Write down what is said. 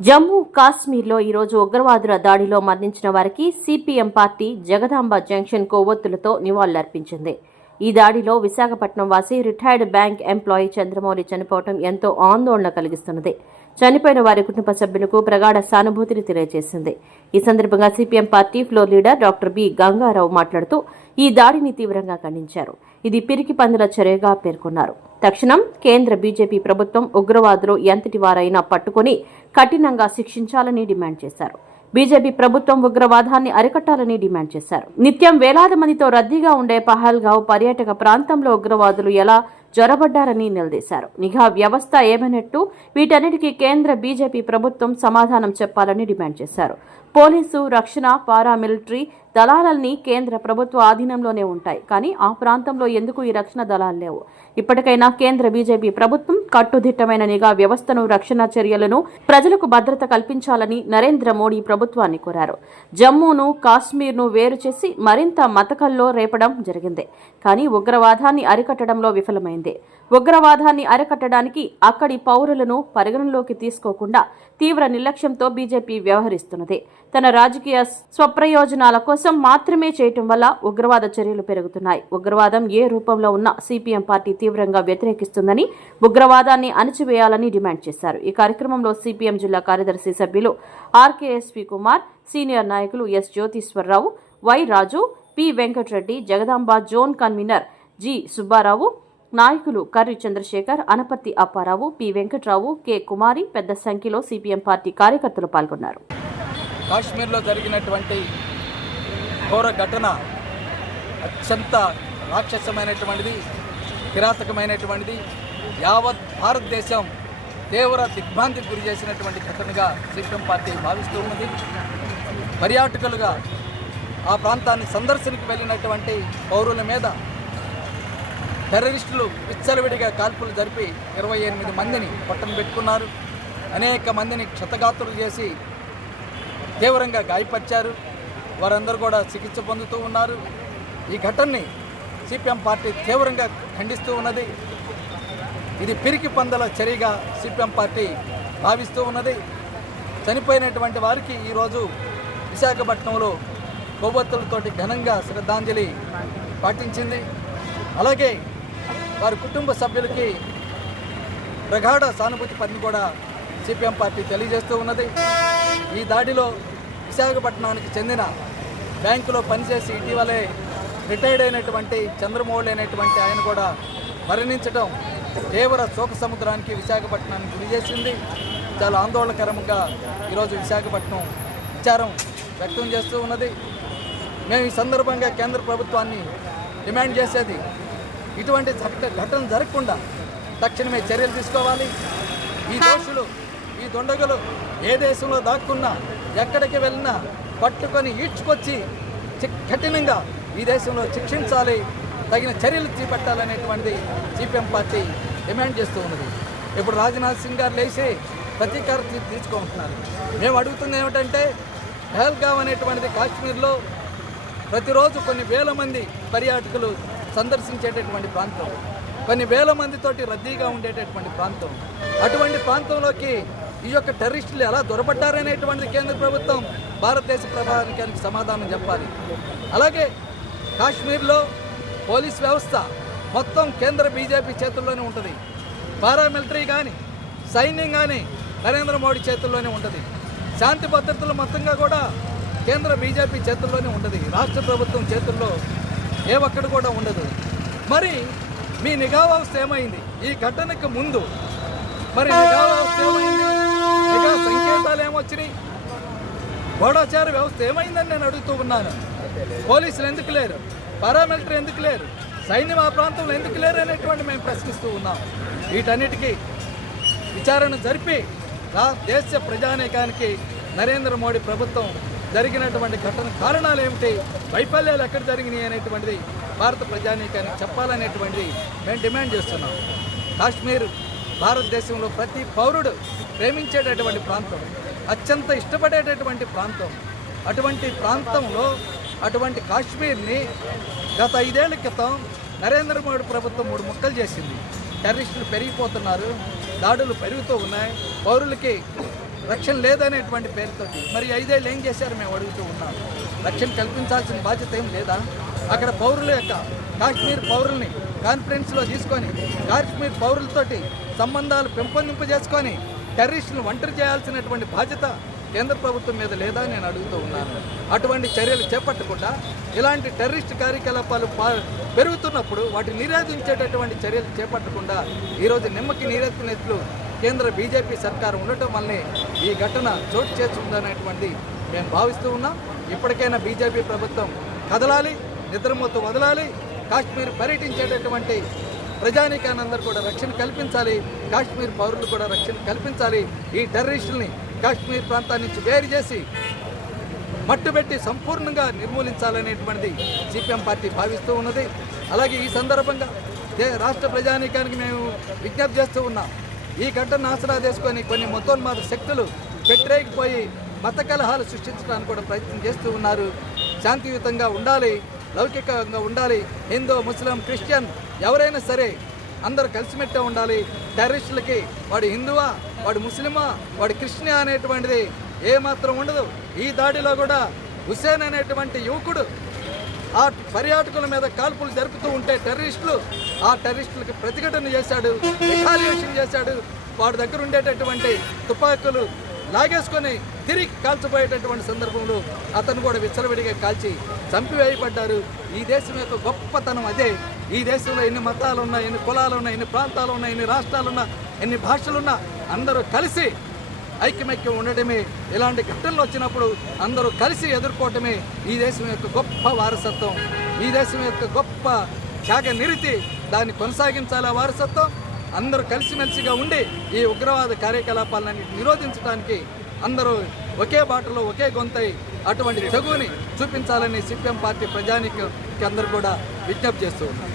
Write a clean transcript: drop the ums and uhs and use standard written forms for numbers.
జమ్మూ కాశ్మీర్లో ఈరోజు ఉగ్రవాదుల దాడిలో మరణించిన వారికి సిపిఎం పార్టీ జగదాంబ జంక్షన్ కొవ్వొత్తులతో నివాళులర్పించింది. ఈ దాడిలో విశాఖపట్నం వాసి రిటైర్డ్ బ్యాంక్ ఎంప్లాయీ చంద్రమౌళి చనిపోవడం ఎంతో ఆందోళన కలిగిస్తున్నది. చనిపోయిన వారి కుటుంబ సభ్యులకు ప్రగాఢ సానుభూతిని తెలియజేసింది. ఈ సందర్భంగా CPM party floor leader doctor B Gangarao మాట్లాడుతూ ఈ దాడిని తీవ్రంగా ఖండించారు. ఇది పిరికి పందుల చర్యగా పేర్కొన్నారు. తక్షణం కేంద్ర బీజేపీ ప్రభుత్వం ఉగ్రవాదులు ఎంతటి వారైనా పట్టుకుని కఠినంగా శిక్షించాలని డిమాండ్ చేశారు. బీజేపీ ప్రభుత్వం ఉగ్రవాదాన్ని అరికట్టాలని డిమాండ్ చేశారు. నిత్యం వేలాది మందితో రద్దీగా ఉండే పహల్గావ్ పర్యాటక ప్రాంతంలో ఉగ్రవాదులు ఎలా జొరబడ్డారని నిలదీశారు. నిఘా వ్యవస్థ ఏమైనట్టు వీటన్నిటికీ కేంద్ర బీజేపీ ప్రభుత్వం సమాధానం చెప్పాలని డిమాండ్ చేశారు. పోలీసు, రక్షణ, పారామిలిటరీ దళాలన్నీ కేంద్ర ప్రభుత్వ ఆధీనంలోనే ఉంటాయి. కానీ ఆ ప్రాంతంలో ఎందుకు ఈ రక్షణ దళాలు లేవు? ఇప్పటికైనా కేంద్ర బీజేపీ ప్రభుత్వం కట్టుదిట్టమైన నిఘా వ్యవస్థను, రక్షణ చర్యలను, ప్రజలకు భద్రత కల్పించాలని నరేంద్ర మోడీ ప్రభుత్వాన్ని కోరారు. జమ్మూను, కాశ్మీర్ను వేరు చేసి మరింత మతకల్లో రేపడం జరిగింది. కానీ ఉగ్రవాదాన్ని అరికట్టడంలో విఫలమైంది. ఉగ్రవాదాన్ని అరికట్టడానికి అక్కడి పౌరులను పరిగణలోకి తీసుకోకుండా తీవ్ర నిర్లక్ష్యంతో బీజేపీ వ్యవహరిస్తున్నది. తన రాజకీయ స్వప్రయోజనాల కోసం మాత్రమే చేయటం వల్ల ఉగ్రవాద చర్యలు పెరుగుతున్నాయి. ఉగ్రవాదం ఏ రూపంలో ఉన్నా సిపిఎం పార్టీ తీవ్రంగా వ్యతిరేకిస్తుందని, ఉగ్రవాదాన్ని అణచివేయాలని డిమాండ్ చేశారు. ఈ కార్యక్రమంలో సిపిఎం జిల్లా కార్యదర్శి సభ్యులు ఆర్కేఎస్వి కుమార్, సీనియర్ నాయకులు S Jyothiswararao, Y Raju, P Venkatareddy, Jagadamba zone convener G Subbarao, నాయకులు కర్రి చంద్రశేఖర్, అనపర్తి అప్పారావు, పి వెంకట్రావు, కె కుమారి పెద్ద సంఖ్యలో సిపిఎం పార్టీ కార్యకర్తలు పాల్గొన్నారు. కాశ్మీర్లో జరిగినటువంటి ఘోర ఘటన అత్యంత రాక్షసమైనటువంటిది, కిరాతకమైనటువంటిది. యావత్ భారతదేశం తీవ్ర దిగ్భ్రాంతికి గురి చేసినటువంటి ఘటనగా సిపిఎం పార్టీ భావిస్తూ ఉన్నది. పర్యాటకులుగా ఆ ప్రాంతాన్ని సందర్శనకు వెళ్ళినటువంటి పౌరుల మీద టెర్రరిస్టులు విచ్చలవిడిగా కాల్పులు జరిపి 28 మందిని పట్టణ పెట్టుకున్నారు. అనేక మందిని క్షతగాత్రులు చేసి తీవ్రంగా గాయపరిచారు. వారందరూ కూడా చికిత్స పొందుతూ ఉన్నారు. ఈ ఘటనని సిపిఎం పార్టీ తీవ్రంగా ఖండిస్తూ ఉన్నది. ఇది పిరికి పందల చర్యగా సిపిఎం పార్టీ భావిస్తూ ఉన్నది. చనిపోయినటువంటి వారికి ఈరోజు విశాఖపట్నంలో కొవ్వొత్తులతోటి ఘనంగా శ్రద్ధాంజలి పాటించింది. అలాగే వారి కుటుంబ సభ్యులకి ప్రగాఢ సానుభూతి పని కూడా సిపిఎం పార్టీ తెలియజేస్తూ ఉన్నది. ఈ దాడిలో విశాఖపట్నానికి చెందిన బ్యాంకులో పనిచేసి ఇటీవలే రిటైర్డ్ అయినటువంటి చంద్రమౌళి అనేటువంటి ఆయన కూడా మరణించడం తీవ్ర శోక సముద్రానికి విశాఖపట్నానికి గురి చేసింది. చాలా ఆందోళనకరంగా ఈరోజు విశాఖపట్నం విచారం వ్యక్తం చేస్తూ ఉన్నది. మేము ఈ సందర్భంగా కేంద్ర ప్రభుత్వాన్ని డిమాండ్ చేసేది, ఇటువంటి ఘటన జరగకుండా తక్షణమే చర్యలు తీసుకోవాలి. ఈ దోషులు, ఈ దొండగలు ఏ దేశంలో దాక్కున్నా, ఎక్కడికి వెళ్ళినా పట్టుకొని ఈడ్చుకొచ్చి కఠినంగా ఈ దేశంలో శిక్షించాలి, తగిన చర్యలు చేపట్టాలనేటువంటిది సిపిఎం పార్టీ డిమాండ్ చేస్తూ ఉన్నది. ఇప్పుడు రాజ్నాథ్ సింగ్ గారు లేచి ప్రతీకారం తీసుకుంటున్నారు. మేము అడుగుతుంది ఏమిటంటే, పహల్గావ్ అనేటువంటిది కాశ్మీర్లో ప్రతిరోజు కొన్ని వేల మంది పర్యాటకులు సందర్శించేటటువంటి ప్రాంతం, కొన్ని వేల మందితోటి రద్దీగా ఉండేటటువంటి ప్రాంతం. అటువంటి ప్రాంతంలోకి ఈ యొక్క టెర్రరిస్టులు ఎలా దొరబడ్డారనేటువంటిది కేంద్ర ప్రభుత్వం భారతదేశ ప్రభుత్వానికి సమాధానం చెప్పాలి. అలాగే కాశ్మీర్లో పోలీస్ వ్యవస్థ మొత్తం కేంద్ర బీజేపీ చేతుల్లోనే ఉంటుంది. పారామిలిటరీ కానీ, సైన్యం కానీ నరేంద్ర మోడీ చేతుల్లోనే ఉంటుంది. శాంతి భద్రతలు మొత్తంగా కూడా కేంద్ర బీజేపీ చేతుల్లోనే ఉంటుంది. రాష్ట్ర ప్రభుత్వం చేతుల్లో ఏ ఒక్కడు కూడా ఉండదు. మరి మీ నిఘా వ్యవస్థ ఏమైంది? ఈ ఘటనకు ముందు మరి నిఘా వ్యవస్థ ఏమైంది? నిఘా సంకేతాలు ఏమొచ్చినాయి? గూఢచార వ్యవస్థ ఏమైందని నేను అడుగుతూ ఉన్నాను. పోలీసులు ఎందుకు లేరు? పారామిలిటరీ ఎందుకు లేరు? సైన్యం ఆ ప్రాంతంలో ఎందుకు లేరు అనేటువంటి మేము ప్రశ్నిస్తూ ఉన్నాం. వీటన్నిటికీ విచారణ జరిపి దేశ ప్రజానీకానికి నరేంద్ర మోడీ ప్రభుత్వం జరిగినటువంటి ఘటన కారణాలు ఏమిటి, వైఫల్యాలు ఎక్కడ జరిగినాయి అనేటువంటిది భారత ప్రజానీకానికి చెప్పాలనేటువంటిది మేము డిమాండ్ చేస్తున్నాం. కాశ్మీర్ భారతదేశంలో ప్రతి పౌరుడు ప్రేమించేటటువంటి ప్రాంతం, అత్యంత ఇష్టపడేటటువంటి ప్రాంతం. అటువంటి ప్రాంతంలో అటువంటి కాశ్మీర్ని గత 5 ఏళ్ల క్రితం నరేంద్ర మోడీ ప్రభుత్వం 3 ముక్కలు చేసింది. టెర్రరిస్టులు పెరిగిపోతున్నారు, దాడులు పెరుగుతూ ఉన్నాయి, పౌరులకి రక్షణ లేదనేటువంటి పేరుతోటి మరి 5 ఏళ్ళు ఏం చేశారు మేము అడుగుతూ ఉన్నాం. రక్షణ కల్పించాల్సిన బాధ్యత ఏం లేదా? అక్కడ పౌరుల యొక్క కాశ్మీర్ పౌరుల్ని కాన్ఫరెన్స్లో తీసుకొని కాశ్మీర్ పౌరులతోటి సంబంధాలు పెంపొందింపజేసుకొని టెర్రరిస్టులను ఒంటరి చేయాల్సినటువంటి బాధ్యత కేంద్ర ప్రభుత్వం మీద లేదా నేను అడుగుతూ ఉన్నాను. అటువంటి చర్యలు చేపట్టకుండా ఇలాంటి టెర్రరిస్ట్ కార్యకలాపాలు పెరుగుతున్నప్పుడు వాటిని నిరోధించేటటువంటి చర్యలు చేపట్టకుండా ఈరోజు నిమ్మకి నీరెత్తినట్లు కేంద్ర బీజేపీ సర్కారు ఉండటం వల్లనే ఈ ఘటన చోటు చేసుకుందనేటువంటి మేము భావిస్తూ ఉన్నాం. ఇప్పటికైనా బీజేపీ ప్రభుత్వం కదలాలి, నిద్రమూత వదలాలి, కాశ్మీర్ పర్యటించేటటువంటి ప్రజానీకానందరూ కూడా రక్షణ కల్పించాలి, కాశ్మీర్ పౌరులు కూడా రక్షణ కల్పించాలి. ఈ టెర్రరిస్టుల్ని కాశ్మీర్ ప్రాంతాన్ని నుంచి వేరు చేసి మట్టుబెట్టి సంపూర్ణంగా నిర్మూలించాలనేటువంటిది సిపిఎం పార్టీ భావిస్తూ ఉన్నది. అలాగే ఈ సందర్భంగా రాష్ట్ర ప్రజానీకానికి మేము విజ్ఞప్తి చేస్తూ ఉన్నాం. ఈ ఘటనను ఆసరా చేసుకొని కొన్ని మతోన్మాద శక్తులు పెట్టరేగిపోయి మత కలహాలు సృష్టించడానికి కూడా ప్రయత్నం చేస్తూ ఉన్నారు. శాంతియుతంగా ఉండాలి, లౌకికంగా ఉండాలి. హిందూ, ముస్లిం, క్రిస్టియన్ ఎవరైనా సరే అందరూ కలిసిమెట్టే ఉండాలి. టెర్రరిస్టులకి వాడు హిందువా, వాడు ముస్లిమా, వాడు క్రిస్టియనా అనేటువంటిది ఏమాత్రం ఉండదు. ఈ దాడిలో కూడా హుసేన్ అనేటువంటి యువకుడు ఆ పర్యాటకుల మీద కాల్పులు జరుపుతూ ఉంటే ఆ టెర్రరిస్టులకి ప్రతిఘటన చేశాడు, రిటాలియేషన్ చేశాడు. వాడి దగ్గర ఉండేటటువంటి తుపాకులు లాగేసుకొని తిరిగి కాల్చిపోయేటటువంటి సందర్భంలో అతను కూడా విచ్చలవిడిగా కాల్చి చంపివేయబడ్డారు. ఈ దేశం యొక్క గొప్పతనం అదే. ఈ దేశంలో ఎన్ని మతాలున్నా, ఎన్ని కులాలున్నా, ఎన్ని ప్రాంతాలున్నా, ఎన్ని రాష్ట్రాలున్నా, ఎన్ని భాషలున్నా అందరూ కలిసి ఐక్యమైక్యం ఉండటమే, ఇలాంటి ఘటనలు వచ్చినప్పుడు అందరూ కలిసి ఎదుర్కోవటమే ఈ దేశం యొక్క గొప్ప వారసత్వం, ఈ దేశం యొక్క గొప్ప త్యాగ నిరతి. దాన్ని కొనసాగించాలి. ఆ వారసత్వం అందరూ కలిసిమెలిసిగా ఉండి ఈ ఉగ్రవాద కార్యకలాపాలను నిరోధించడానికి అందరూ ఒకే బాటలో ఒకే గొంతై అటువంటి తెగువని చూపించాలని సిపిఎం పార్టీ ప్రజానికి అందరూ కూడా విజ్ఞప్తి చేస్తూ ఉన్నారు.